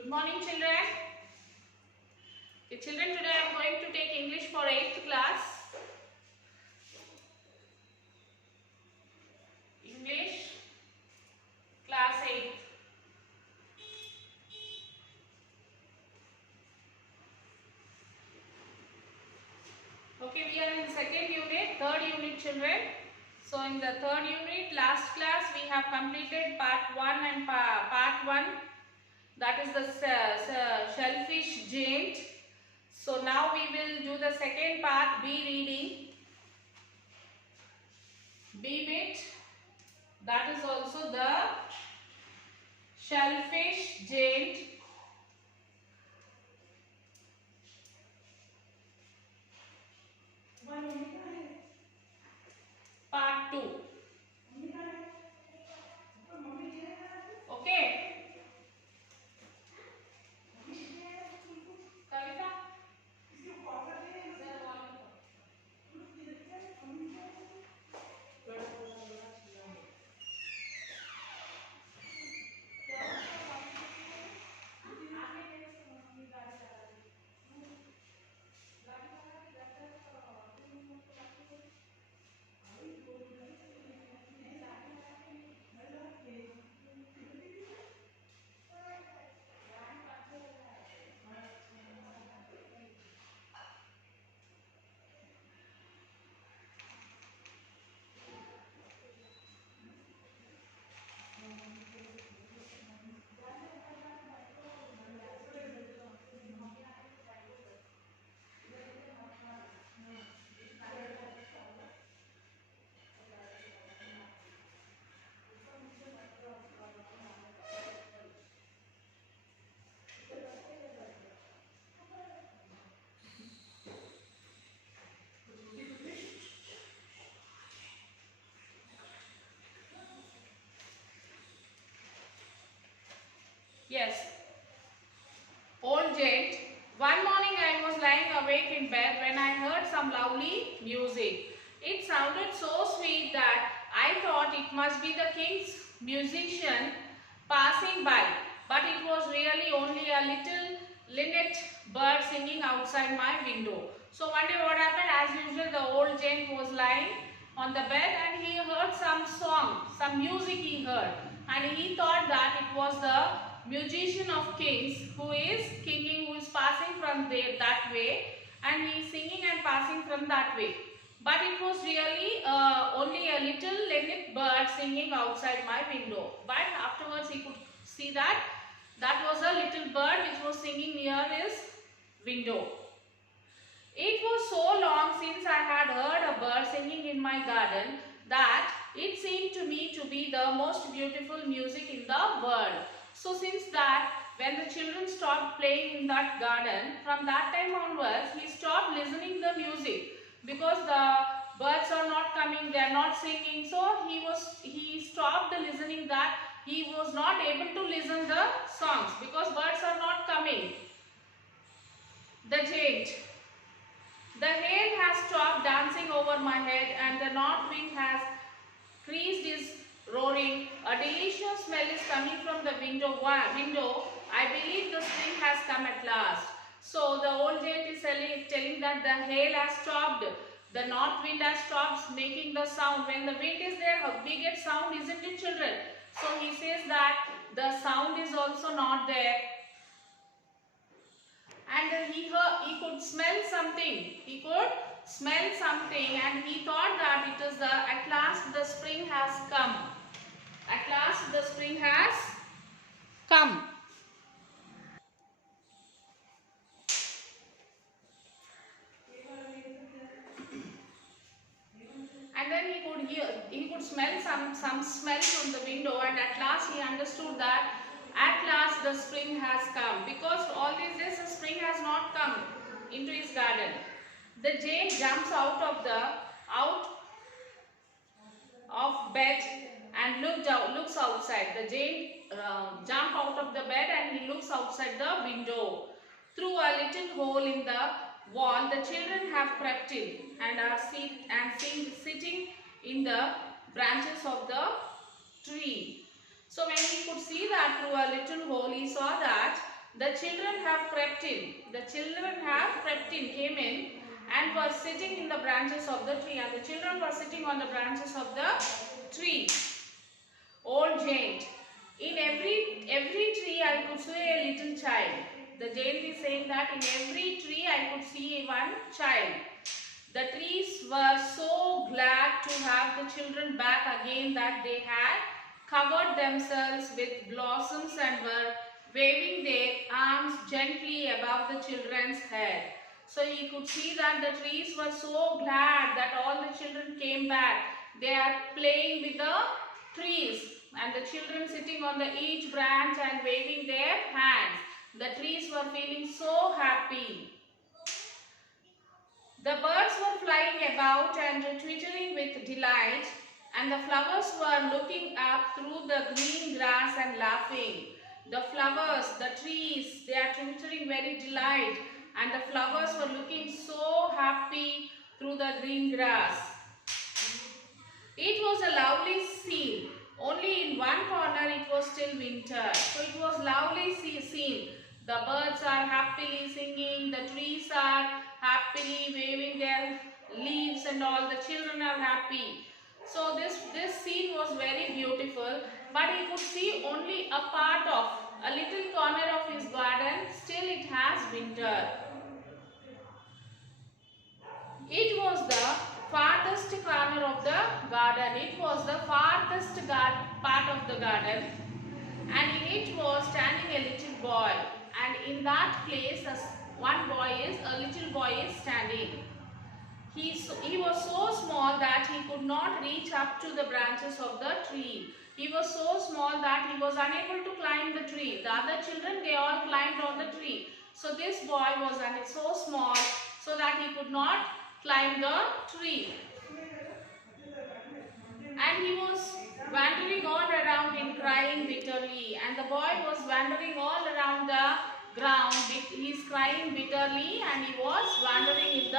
Good morning, children. Okay, children, today I am going to take English for 8th class. English, class 8th. Okay, we are in second unit, third unit, children. So, in the third unit, last class, we have completed part 1 and part 1. That is the shellfish giant. So, now we will do the second part, B reading. B bit. That is also the shellfish giant. Part 2. Okay. Kavita. Yes. Old Jet. One morning I was lying awake in bed when I heard some lovely music. It sounded so sweet that I thought it must be the king's musician passing by. But it was really only a little linnet bird singing outside my window. So one day what happened, as usual the old gent was lying on the bed and he heard some song, some music he heard. And he thought that it was the musician of kings who is passing from there that way, and he is singing and passing from that way. But it was really only a little linnet bird singing outside my window. But afterwards he could see that that was a little bird which was singing near his window. It was so long since I had heard a bird singing in my garden that it seemed to me to be the most beautiful music in the world. So since that, when the children stopped playing in that garden, from that time onwards, he stopped listening the music because the birds are not coming, they are not singing. So he stopped the listening that he was not able to listen the songs because birds are not coming. The giant. The hail has stopped dancing over my head and the north wind has ceased its roaring. A delicious smell is coming from the window. I believe the spring has come at last. So the old giant is telling that the hail has stopped. The north wind has stopped making the sound. When the wind is there, we get sound, isn't it, children? So he says that the sound is also not there. And he could smell something. He could smell something and he thought that it is at last the spring has come. At last the spring has come. And then he could smell some smell from the window, and at last he understood that at last the spring has come, because all these days the spring has not come into his garden. The jay jumps out of bed and looks outside. The jay jumps out of the bed and he looks outside the window. Through a little hole in the wall, the children have crept in and are sitting in the branches of the tree. So when he could see that through a little hole, he saw that the children have crept in. The children have crept in, came in and were sitting in the branches of the tree. And the children were sitting on the branches of the tree. Old giant. In every tree I could see a little child. The giant is saying that in every tree I could see one child. The trees were so glad to have the children back again that they had covered themselves with blossoms and were waving their arms gently above the children's head. So you could see that the trees were so glad that all the children came back. They are playing with the trees and the children sitting on the each branch and waving their hands. The trees were feeling so happy. The birds were flying about and twittering with delight, and the flowers were looking up through the green grass and laughing. The flowers, the trees, they are twittering very delight, and the flowers were looking so happy through the green grass. It was a lovely scene. Only in one corner it was still winter. So it was lovely scene. The birds are happily singing, the trees are happily waving their leaves and all, the children are happy. So this scene was very beautiful, but he could see only a part of, a little corner of his garden, still it has winter. It was the farthest corner of the garden. It was the farthest part of the garden, and in it was standing a little boy. And in that place, a little boy is standing. He was so small that he could not reach up to the branches of the tree. He was so small that he was unable to climb the tree. The other children, they all climbed on the tree. So this boy was so small so that he could not climb the tree. And he was wandering all around and crying bitterly. And the boy was wandering all around the ground. He is crying bitterly and he was wandering in the